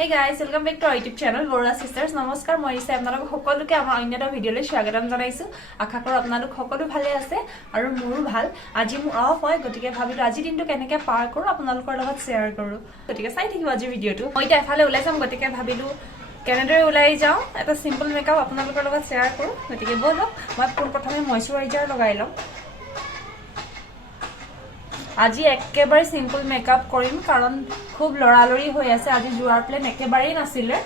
Hey guys, welcome back to our YouTube channel Bora Sisters. নমস্কাৰ মই ইসা আপোনালোক সকলোকে আমাৰ অন্য এটা ভিডিঅলৈ স্বাগতম জনাইছো। আশা কৰো আপোনালোক সকলো ভালে আছে আৰু মোৰো ভাল। আজি মোৰ অফ হয় গতিকে ভাবিলো আজি দিনটো কেনেকৈ পাৰ কৰো আপোনালোকৰ লগত শেয়াৰ কৰো। গতিকে চাই থাকিব আজি ভিডিঅটো। মই এতিয়া এফালে ওলাই যাম গতিকে ভাবিলো কেনেদৰে ওলাই যাওঁ এটা সিম্পল মেকআপ আপোনালোকৰ লগত শেয়াৰ কৰো। গতিকে বলক মই প্ৰথমে ময়শ্চাৰাইজাৰ লগাই লম। আজি একেবাৰে সিম্পল মেকআপ কৰিম কাৰণ খুব লৰালৰি হৈ আছে। আজি যোৱাৰ প্লেন একেবাৰেই নাছিলে।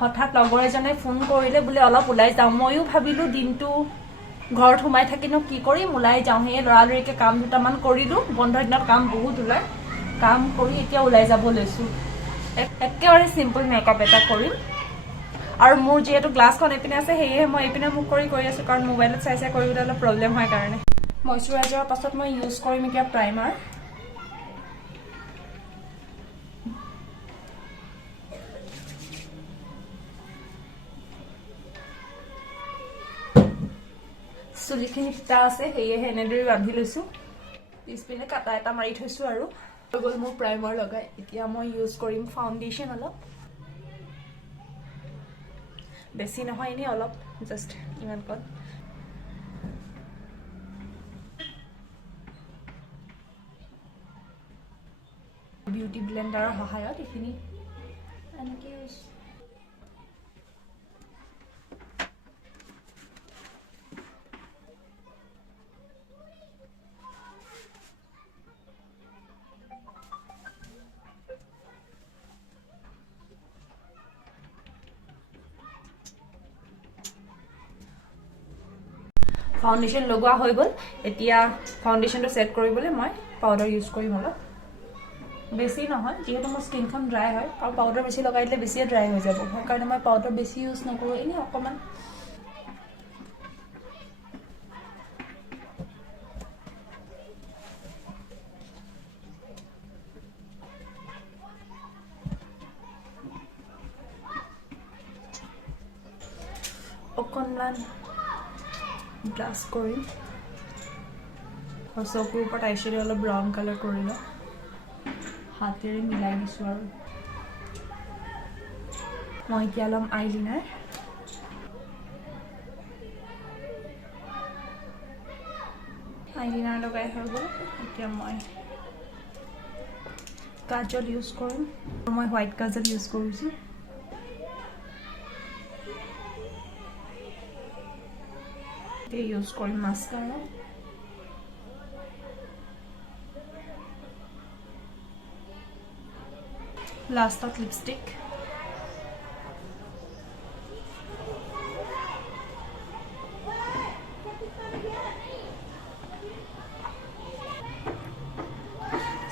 হঠাৎ লগৰ এজনে ফোন কৰিলে বুলি অলপ ওলাই যাওঁ। ময়ো ভাবিলো দিনটো ঘৰত সোমাই থাকিনো কি কৰিম, ওলাই যাওঁ। সেই লৰালৰিকে কাম দুটামান কৰিলো। বন্ধৰ দিনত কাম বহুত ওলাই। কাম কৰি এতিয়া ওলাই যাব লৈছো। একেবাৰে সিম্পল মেকআপ এটা কৰিম। আৰু মোৰ যেহেতু গ্লাছখন এপিনে আছে সেয়ে মই এপিনে মুখ কৰি আছো কাৰণ মোবাইলত চাই চাই কৰিবলৈ অলপ প্ৰব্লেম হয় কাৰণে। ময়শ্চাৰাইজাৰৰ পাছত মই ইউজ কৰিম এতিয়া প্ৰাইমাৰ। চুলিখিনি তিতা আছে সেয়েহে এনেদৰে বান্ধি লৈছো। পিছপিনে কাটা এটা মাৰি থৈছো আৰু গ'ল মোৰ প্ৰাইমাৰ লগাই। এতিয়া মই ইউজ কৰিম ফাউণ্ডেশ্যন অলপ। বেছি নহয় এনেই অলপ জাষ্ট ইমান কল। বিউটি ব্লেন্ডাৰৰ সহায়ত এইখিনি এনেকৈ ফাউণ্ডেশ্যন লগোৱা হৈ গ'ল। এতিয়া ফাউণ্ডেশ্যনটো সেট কৰিবলৈ মই পাউডাৰ ইউজ কৰিম অলপ। বেছি নহয় যিহেতু মোৰ স্কিনখন ড্ৰাই হয় আৰু পাউডাৰ বেছি লগাই দিলে বেছিয়ে ড্ৰাই হৈ যাব। সেইকাৰণে মই পাউডাৰ বেছি ইউজ নকৰোঁ। এনেই অকণমান ব্লাছ কৰিম। চকুৰ ওপৰত আইশ্বেডো অলপ ব্ৰাউন কালাৰ কৰি লওঁ। হাতেৰে মিলাই দিছোঁ আৰু মই এতিয়া ল'ম আইলাইনাৰ। আইলাইনাৰ লগাই হৈ গ'ল। এতিয়া মই কাজল ইউজ কৰিম। মই হোৱাইট কাজল ইউজ কৰিছোঁ। ইউজ কৰিম মাস্কাৰা। লাষ্টত লিপষ্টিক।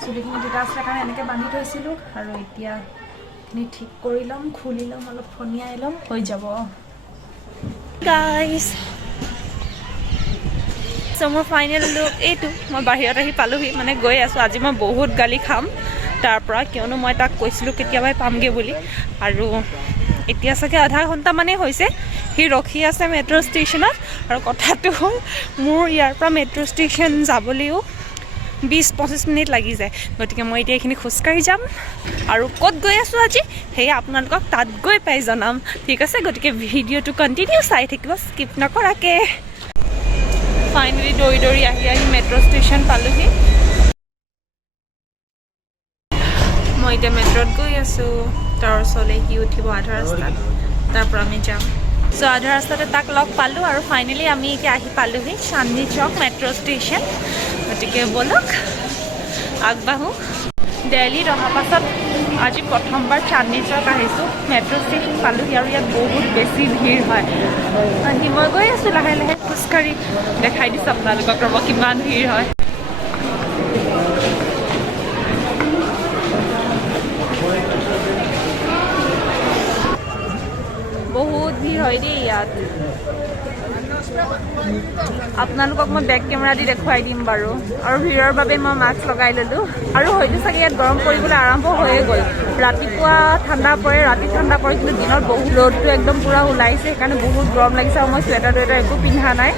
চুলিখিনি তিতা আছিলে কাৰণে এনেকৈ বান্ধি থৈছিলোঁ আৰু এতিয়া এইখিনি ঠিক কৰি ল'ম, খুলি ল'ম, অলপ ফনিয়াই ল'ম, হৈ যাব। গাইজ চ' মোৰ ফাইনেল লুক এইটো। মই বাহিৰত আহি পালোহি, মানে গৈ আছোঁ। আজি মই বহুত গালি খাম তাৰ পৰা, কিয়নো মই তাক কৈছিলোঁ কেতিয়াবাই পামগৈ বুলি। আৰু এতিয়া চাগে আধা ঘণ্টামানেই হৈছে সি ৰখি আছে মেট্ৰ' ষ্টেচনত। আৰু কথাটো হ'ল মোৰ ইয়াৰ পৰা মেট্ৰ' ষ্টেচন যাবলৈও 20-25 মিনিট লাগি যায়। গতিকে মই এতিয়া এইখিনি খোজকাঢ়ি যাম আৰু ক'ত গৈ আছোঁ আজি সেয়া আপোনালোকক তাত গৈ পাই জনাম। ঠিক আছে, গতিকে ভিডিঅ'টো কণ্টিনিউ চাই থাকিব স্কিপ নকৰাকৈ। ফাইনেলি দৌৰি দৌৰি আহি মেট্ৰ' ষ্টেচন পালোহি। মই এতিয়া মেট্ৰত গৈ আছোঁ। তাৰ ওচৰলৈ সি উঠিব আধা ৰাস্তাত, তাৰ পৰা আমি যাম। চ' আধা ৰাস্তাতে তাক লগ পালোঁ আৰু ফাইনেলি আমি এতিয়া আহি পালোহি চান্দনী চক মেট্ৰ' ষ্টেচন। গতিকে ব'লক আগবাঢ়োঁ। দিল্লীত অহাৰ পাছত আজি প্ৰথমবাৰ চান্দনী চক আহিছোঁ। মেট্ৰ' ষ্টেচন পালোহি আৰু ইয়াত বহুত বেছি ভিৰ হয়। আহি মই গৈ আছোঁ লাহে লাহে খোজকাঢ়ি। দেখাই দিছোঁ আপোনালোকক ৰ'ব কিমান ভিৰ হয়। বহুত ভিৰ হয় দেই ইয়াত। আপোনালোকক মই বেক কেমেৰা দি দেখুৱাই দিম বাৰু। আৰু ভিৰৰ বাবে মই মাস্ক লগাই ল'লোঁ। আৰু হয়তো চাগে ইয়াত গৰম পৰিবলৈ আৰম্ভ হৈয়ে গ'ল। ৰাতিপুৱা ঠাণ্ডা পৰে, ৰাতি ঠাণ্ডা পৰে, কিন্তু দিনত বহুত ৰ'দটো একদম পূৰা ওলাইছে। সেইকাৰণে বহুত গৰম লাগিছে আৰু মই চুৱেটাৰ টুৱেটাৰ একো পিন্ধা নাই।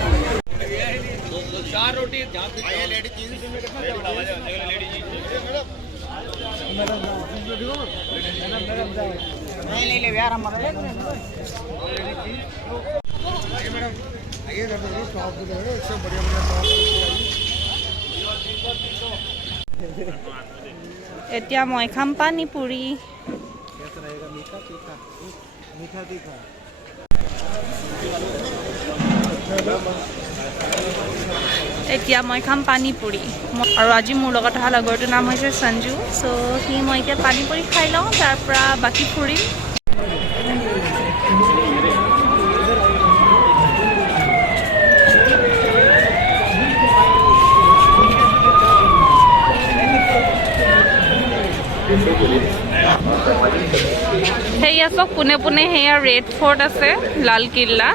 এতিয়া মই খাম পানী পুৰি এতিয়া মই খাম পানী পুৰি আৰু আজি মোৰ লগত অহা লগৰটোৰ নাম হৈছে সঞ্জু চ' মই এতিয়া পানী পুৰি খাই লওঁ তাৰ পৰা বাকী ফুৰিম সেয়া চব পোনে পোনে সেয়া ৰেড ফৰ্ট আছে লালকিল্লা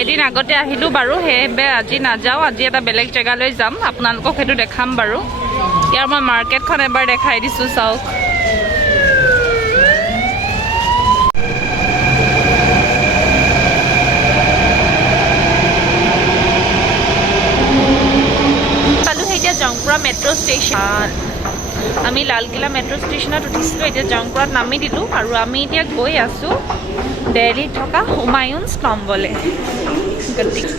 এদিন আগতে আহিলোঁ বাৰু সেইবাবে আজি নাযাওঁ আজি এটা বেলেগ জেগালৈ যাম আপোনালোকক সেইটো দেখাম বাৰু ইয়াৰ মই মাৰ্কেটখন এবাৰ দেখাই দিছোঁ চাওক পালোহি এতিয়া জংপুৰা মেট্ৰ' ষ্টেচন আমি লালকিল্লা মেট্ৰ' ষ্টেচনত উঠিছিলোঁ এতিয়া জংপুৰত নামি দিলোঁ আৰু আমি এতিয়া গৈ আছোঁ দিল্লীত থকা হুমায়ুনছ টম্বলে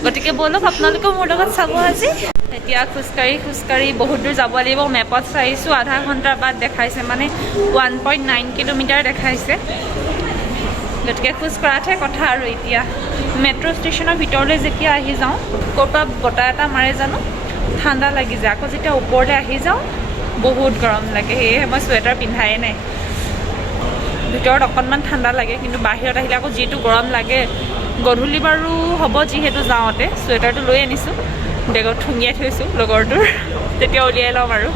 গতিকে ব'লক আপোনালোকেও মোৰ লগত চাব আজি এতিয়া খোজকাঢ়ি বহুত দূৰ যাব লাগিব মেপত চাইছোঁ আধা ঘণ্টাৰ বাদ দেখাইছে মানে 1.9 কিলোমিটাৰ দেখাইছে গতিকে খোজ কঢ়াতহে কথা আৰু এতিয়া মেট্ৰ' ষ্টেচনৰ ভিতৰলৈ যেতিয়া আহি যাওঁ ক'ৰ পৰা বতাহ এটা মাৰে জানো ঠাণ্ডা লাগি যায় আকৌ যেতিয়া ওপৰলৈ আহি যাওঁ বহুত গৰম লাগে সেয়েহে মই চুৱেটাৰ পিন্ধাই নাই ভিতৰত অকণমান ঠাণ্ডা লাগে কিন্তু বাহিৰত আহিলে আকৌ যিটো গৰম লাগে গধূলি বাৰু হ'ব যিহেতু যাওঁতে চুৱেটাৰটো লৈ আনিছোঁ বেগত ঠুঙিয়াই থৈছোঁ লগৰটোৰ তেতিয়া উলিয়াই ল'ম আৰু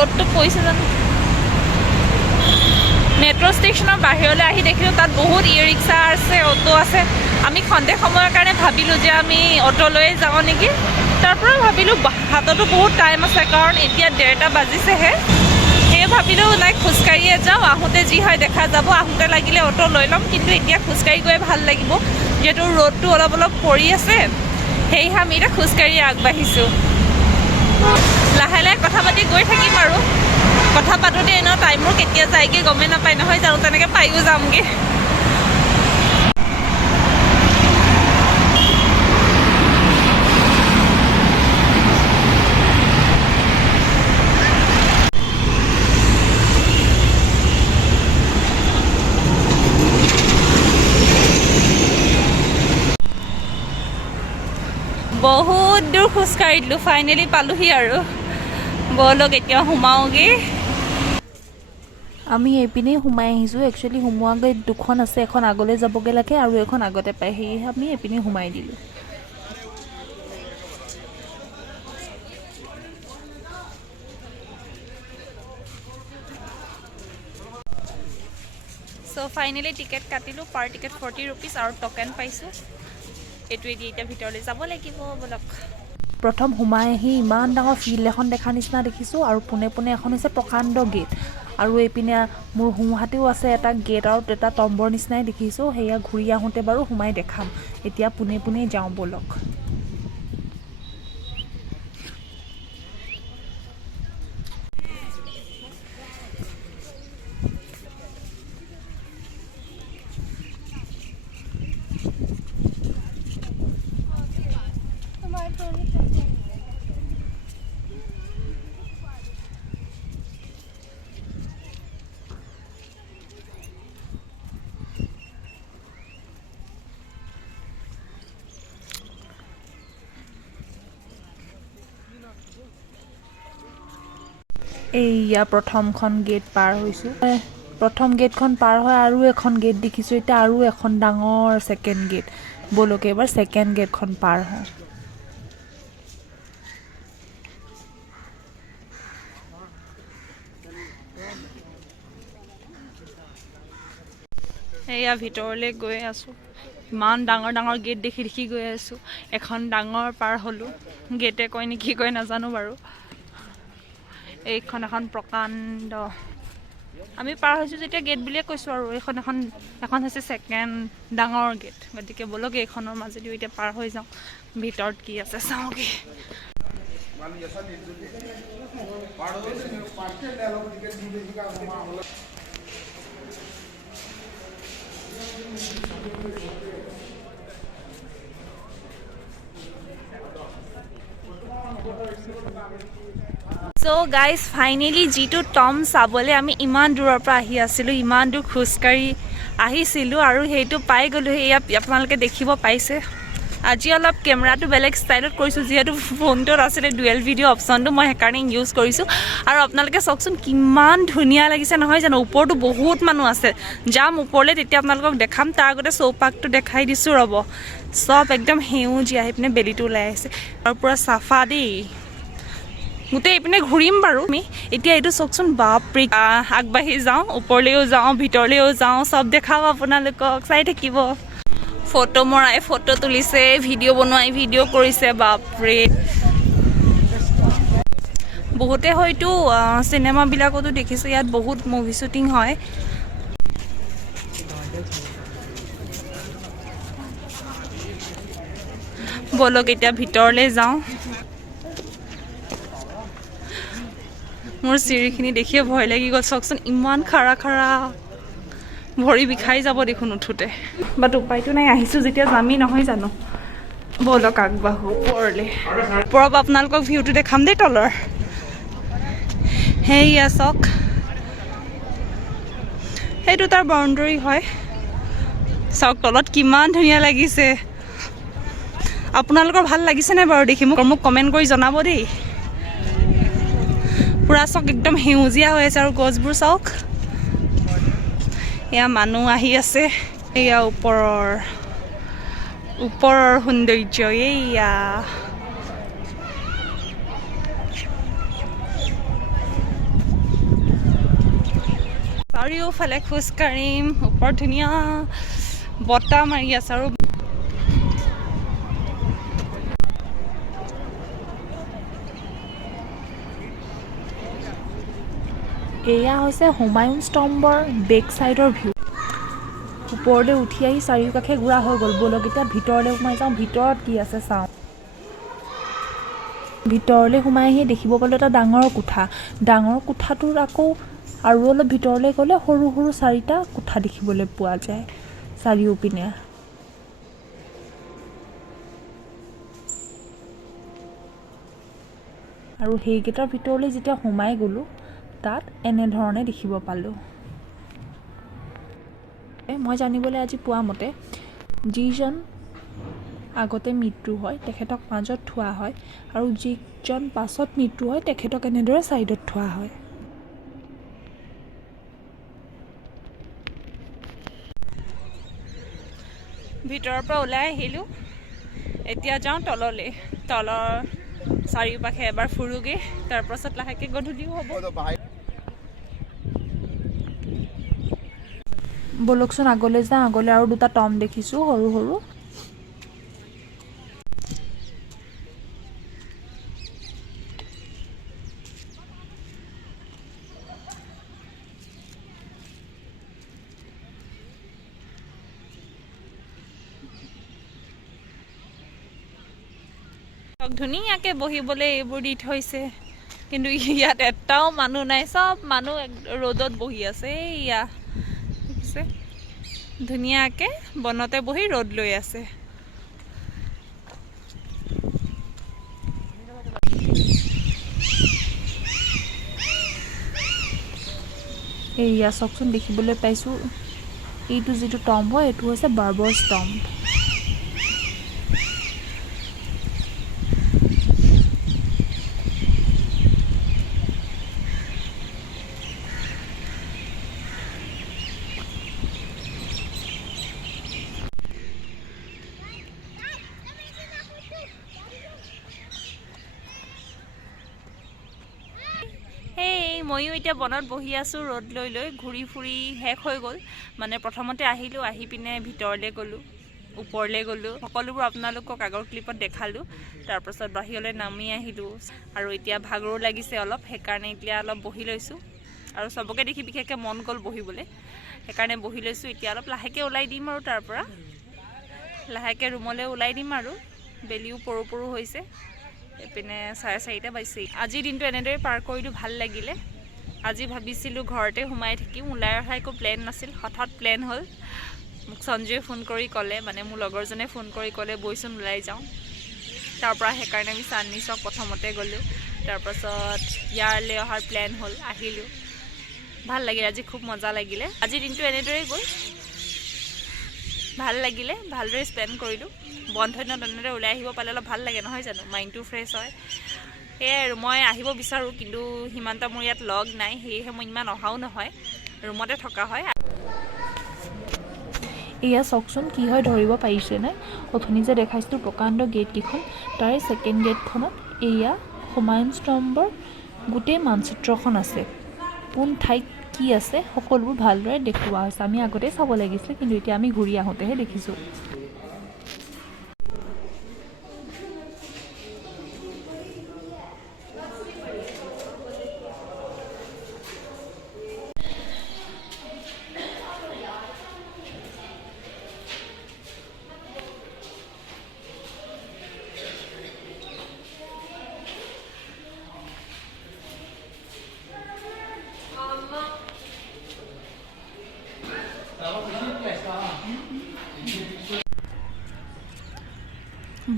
ৰ'দটো পৰিছে জানো মেট্ৰ' ষ্টেচনৰ বাহিৰলৈ আহি দেখিলোঁ তাত বহুত ই ৰিক্সা আছে অ'টো আছে আমি খন্তেক সময়ৰ কাৰণে ভাবিলোঁ যে আমি অ'টো লৈয়ে যাওঁ নেকি তাৰ পৰা ভাবিলোঁ হাততো বহুত টাইম আছে কাৰণ এতিয়া 1:30 বাজিছেহে সেয়ে ভাবিলোঁ নাই খোজকাঢ়িয়ে যাওঁ আহোঁতে যি হয় দেখা যাব আহোঁতে লাগিলে অ'টো লৈ ল'ম কিন্তু এতিয়া খোজকাঢ়ি গৈ ভাল লাগিব যিহেতু ৰ'দটো অলপ পৰি আছে সেয়েহে আমি এতিয়া খোজকাঢ়ি আগবাঢ়িছোঁ লাহে লাহে কথা পাতি গৈ থাকিম আৰু কথা পাতোঁতে এনেও টাইমবোৰ কেতিয়া যায়গৈ গমেই নাপায় নহয় জানো তেনেকৈ পায়ো যামগৈ বহুত দূৰ খোজকাঢ়ি দিলোঁ ফাইনেলি পালোহি আৰু ব'লক এতিয়া সোমাওঁগৈ আমি এইপিনেই সোমাই আহিছোঁ একচুৱেলি সোমোৱাগৈ দুখন আছে এখন আগলৈ যাবগৈ লাগে আৰু এখন আগতে পায় সেয়েহে আমি এইপিনে সোমাই দিলোঁ চ' ফাইনেলি টিকেট কাটিলোঁ পাৰ টিকেট 40 rupees আৰু টকেন পাইছোঁ এইটোৱে দি এতিয়া ভিতৰলৈ যাব লাগিব ব'লক প্ৰথম সোমাই আহি ইমান ডাঙৰ ফিল্ড এখন দেখা নিচিনা দেখিছোঁ আৰু পোনে পোনে এখন হৈছে প্ৰকাণ্ড গেট আৰু এইপিনে মোৰ সোঁহাতেও আছে এটা গেট আৰু এটা তম্বৰ নিচিনাই দেখিছোঁ সেয়া ঘূৰি আহোঁতে বাৰু সোমাই দেখাম এতিয়া পোনে পোনে যাওঁ ব'লক এইয়া প্ৰথমখন গেট পাৰ হৈছোঁ প্ৰথম গেটখন পাৰ হৈ আৰু এখন গেট দেখিছোঁ এতিয়া আৰু এখন ডাঙৰ ছেকেণ্ড গেট ব'লক এবাৰ ছেকেণ্ড গেটখন পাৰ হওঁ এয়া ভিতৰলৈ গৈ আছোঁ ইমান ডাঙৰ ডাঙৰ গেট দেখি গৈ আছোঁ এখন ডাঙৰ পাৰ হ'লোঁ গেটে কয় নেকি কয় নাজানো বাৰু এইখন এখন প্ৰকাণ্ড আমি পাৰ হৈছোঁ যেতিয়া গেট বুলিয়ে কৈছোঁ আৰু এখন হৈছে ছেকেণ্ড ডাঙৰ গেট গতিকে ব'লক এইখনৰ মাজেদিও এতিয়া পাৰ হৈ যাওঁ ভিতৰত কি আছে চাওঁগে So guys, finally যিটো টম চাবলৈ আমি ইমান দূৰৰ পৰা আহি আছিলোঁ ইমান দূৰ খোজকাঢ়ি আহিছিলোঁ আৰু সেইটো পাই গ'লোঁ এয়া আপোনালোকে দেখিব পাইছে আজি অলপ কেমেৰাটো বেলেগ ষ্টাইলত কৰিছোঁ যিহেতু ফোনটোত আছিলে ডুৱেল ভিডিঅ' অপশ্যনটো মই সেইকাৰণে ইউজ কৰিছোঁ আৰু আপোনালোকে চাওকচোন কিমান ধুনীয়া লাগিছে নহয় জানো ওপৰতো বহুত মানুহ আছে যাম ওপৰলৈ তেতিয়া আপোনালোকক দেখাম তাৰ আগতে চৌপাশটো দেখাই দিছোঁ ৰ'ব চব একদম সেউজীয়া আহি পিনে বেলিটো ওলাই আহিছে আৰু পূৰা চাফা দেই গোটেই এইপিনে ঘূৰিম বাৰু আমি এতিয়া এইটো চাওকচোন বাপৰে আগবাঢ়ি যাওঁ ওপৰলৈও যাওঁ ভিতৰলৈও যাওঁ চব দেখাওঁ আপোনালোকক চাই থাকিব ফটো মৰাই ফটো তুলিছে ভিডিঅ' বনোৱাই ভিডিঅ' কৰিছে বাপৰে বহুতে হয়তো চিনেমাবিলাকতো দেখিছে ইয়াত বহুত মুভি শ্বুটিং হয় ব'লক এতিয়া ভিতৰলৈ যাওঁ মোৰ চিৰিখিনি দেখিয়ে ভয় লাগি গ'ল চাওকচোন ইমান খাৰা ভৰি বিষাই যাব দেখোন উঠোঁতে বাট উপায়টো নাই আহিছোঁ যেতিয়া যামেই নহয় জানো ব'লক আগবাঢ়ো ওপৰলৈ ওপৰৰ আপোনালোকক ভিউটো দেখাম দেই তলৰ সেয়া চাওক সেইটো তাৰ বাউণ্ডেৰী হয় চাওক তলত কিমান ধুনীয়া লাগিছে আপোনালোকৰ ভাল লাগিছেনে বাৰু দেখি মোক কমেণ্ট কৰি জনাব দেই পুৰা চাওক একদম সেউজীয়া হৈ আছে আৰু গছবোৰ চাওক এয়া মানুহ আহি আছে এয়া ওপৰৰ সৌন্দৰ্য এয়া চাৰিওফালে খোজকাঢ়িম ওপৰত ধুনীয়া বতাহ মাৰি আছে আৰু এয়া হৈছে হুমায়ুন স্তম্ভৰ বেক ছাইডৰ ভিউ ওপৰলৈ উঠি আহি চাৰিওকাষে ঘূৰা হৈ গ'ল ব'লক এতিয়া ভিতৰলৈ সোমাই যাওঁ ভিতৰত কি আছে চাওঁ ভিতৰলৈ সোমাই আহি দেখিব পালোঁ এটা ডাঙৰ কোঠাটোৰ আকৌ আৰু অলপ ভিতৰলৈ গ'লে সৰু সৰু চাৰিটা কোঠা দেখিবলৈ পোৱা যায় চাৰিওপিনে আৰু সেইকেইটাৰ ভিতৰলৈ যেতিয়া সোমাই গ'লোঁ তাত এনেধৰণে দেখিব পালোঁ মই জানিবলৈ আজি পোৱা মতে যিজন আগতে মৃত্যু হয় তেখেতক মাজত থোৱা হয় আৰু যিজন পাছত মৃত্যু হয় তেখেতক এনেদৰে ছাইডত থোৱা হয় ভিতৰৰ পৰা ওলাই আহিলোঁ এতিয়া যাওঁ তললৈ তলৰ চাৰিওপাশে এবাৰ ফুৰোগৈ তাৰপাছত লাহেকৈ গধূলিও হ'ব ব'লকচোন আগলৈ যাওঁ আগলৈ আৰু দুটা টম দেখিছোঁ সৰু সৰু ধুনীয়াকৈ বহিবলৈ এইবোৰ দি থৈছে কিন্তু ইয়াত এটাও মানুহ নাই চব মানুহ ৰ'দত বহি আছে এয়া দেখিছে ধুনীয়াকৈ বনতে বহি ৰ'দ লৈ আছে এয়া চাওকচোন দেখিবলৈ পাইছোঁ এইটো যিটো টম্ব হয় এইটো হৈছে বাৰ্বাৰ ষ্টম্প ময়ো এতিয়া বনত বহি আছোঁ ৰ'দ লৈ ঘূৰি ফুৰি শেষ হৈ গ'ল মানে প্ৰথমতে আহিলোঁ আহি পিনে ভিতৰলৈ গ'লোঁ ওপৰলৈ গ'লোঁ সকলোবোৰ আপোনালোকক আগৰ ক্লিপত দেখালোঁ তাৰপাছত বাহিৰলৈ নামি আহিলোঁ আৰু এতিয়া ভাগৰো লাগিছে অলপ সেইকাৰণে এতিয়া অলপ বহি লৈছোঁ আৰু চবকে দেখি বিশেষকৈ মন গ'ল বহিবলৈ, সেইকাৰণে বহি লৈছোঁ। এতিয়া অলপ লাহেকৈ ওলাই দিম আৰু তাৰ পৰা লাহেকৈ ৰুমলৈ ওলাই দিম আৰু বেলিও পৰো পৰো হৈছে। এইপিনে 4:30 বাজিছে। আজিৰ দিনটো এনেদৰে পাৰ কৰিলোঁ, ভাল লাগিলে। আজি ভাবিছিলোঁ ঘৰতে সোমাই থাকিম, ওলাই অহা একো প্লেন নাছিল, হঠাৎ প্লেন হ'ল। মোক সঞ্জয়ে ফোন কৰি ক'লে, মানে মোৰ লগৰজনে ফোন কৰি ক'লে বৈচোন ওলাই যাওঁ। তাৰপৰা সেইকাৰণে আমি চান্দনি চক প্ৰথমতে গ'লোঁ, তাৰপাছত ইয়ালৈ অহাৰ প্লেন হ'ল, আহিলোঁ। ভাল লাগিলে, আজি খুব মজা লাগিলে। আজিৰ দিনটো এনেদৰেই গ'ল, ভাল লাগিলে, ভালদৰে স্পেণ্ড কৰিলোঁ। বন্ধ দিনত এনেদৰে ওলাই আহিব পালে অলপ ভাল লাগে, নহয় জানো? মাইণ্ডটো ফ্ৰেছ হয়। সেয়াই আৰু মই আহিব বিচাৰোঁ, কিন্তু সিমানটা মোৰ ইয়াত লগ নাই, সেয়েহে মই ইমান অহাও নহয়, ৰুমতে থকা হয়। এয়া চাওকচোন কি হয়, ধৰিব পাৰিছেনে? অথনি যে দেখাইছিলোঁ প্ৰকাণ্ড গেটকেইখন, তাৰে ছেকেণ্ড গেটখনত এয়া হুমায়ুন স্তম্ভৰ গোটেই মানচিত্ৰখন আছে। কোন ঠাইত কি আছে সকলোবোৰ ভালদৰে দেখুওৱা হৈছে। আমি আগতেই চাব লাগিছিলে, কিন্তু এতিয়া আমি ঘূৰি আহোঁতেহে দেখিছোঁ।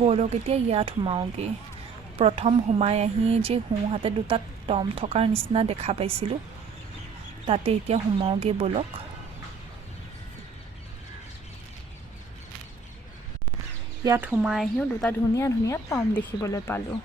ব'লক এতিয়া ইয়াত সোমাওঁগৈ। প্ৰথম সোমাই আহিয়ে যে সোঁহাতে দুটা টম থকাৰ নিচিনা দেখা পাইছিলোঁ, তাতে এতিয়া সোমাওঁগৈ ব'লক। ইয়াত সোমাই আহিও দুটা ধুনীয়া ধুনীয়া টম দেখিবলৈ পালোঁ।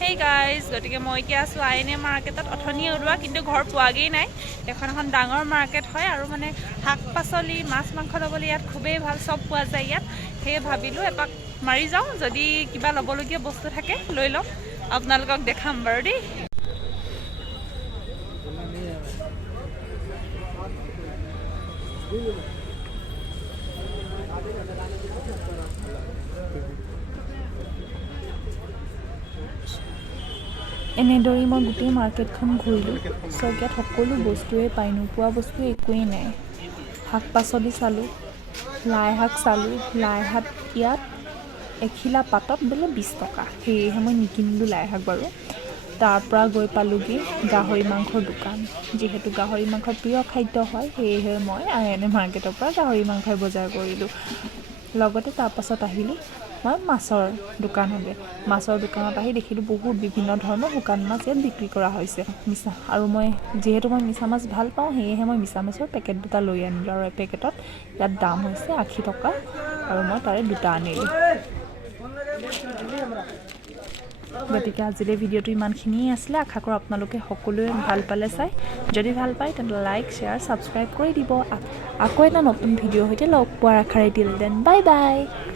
হেই গাইজ, গতিকে মই এতিয়া আছোঁ আইনে মাৰ্কেটত। অথনিয়ে ওলোৱা, কিন্তু ঘৰ পোৱাগেই নাই। এখন ডাঙৰ মাৰ্কেট হয়, আৰু মানে শাক পাচলি মাছ মাংস ল'বলৈ ইয়াত খুবেই ভাল, চব পোৱা যায় ইয়াত। সেয়ে ভাবিলোঁ এপাক মাৰি যাওঁ, যদি কিবা ল'বলগীয়া বস্তু থাকে লৈ ল'ম, আপোনালোকক দেখাম বাৰু দেই। এনেদৰেই মই গোটেই মাৰ্কেটখন ঘূৰিলোঁ। চব ইয়াত সকলো বস্তুৱেই পাই, নোপোৱা বস্তু একোৱেই নাই। শাক পাচলি চালোঁ, লাই শাক চালোঁ। লাই শাক ইয়াত এখিলা পাতত বোলে 20 টকা, সেয়েহে মই নিকিনিলোঁ লাই শাক বাৰু। তাৰপৰা গৈ পালোঁগৈ গাহৰি মাংসৰ দোকান। যিহেতু গাহৰি মাংস প্ৰিয় খাদ্য হয়, সেয়েহে মই আইনে মাৰ্কেটৰ পৰা গাহৰি মাংসই বজাৰ কৰিলোঁ। লগতে তাৰপাছত আহিলোঁ মই মাছৰ দোকানলৈ। মাছৰ দোকানত আহি দেখিলোঁ বহুত বিভিন্ন ধৰণৰ শুকান মাছ ইয়াত বিক্ৰী কৰা হৈছে। আৰু মই যিহেতু মিছা মাছ ভাল পাওঁ, সেয়েহে মই মিছা মাছৰ পেকেট দুটা লৈ আনিলোঁ, আৰু এপেকেটত ইয়াত দাম হৈছে 80 টকা, আৰু মই তাৰে দুটা আনিলোঁ। গতিকে আজিলৈ ভিডিঅ'টো ইমানখিনিয়ে আছিলে। আশা কৰোঁ আপোনালোকে সকলোৱে ভাল পালে চাই। যদি ভাল পায় তেন্তে লাইক, শ্বেয়াৰ, ছাবস্ক্ৰাইব কৰি দিব। আকৌ এটা নতুন ভিডিঅ'ৰ সৈতে লগ পোৱাৰ আশাৰে টিল দেন বাই বাই।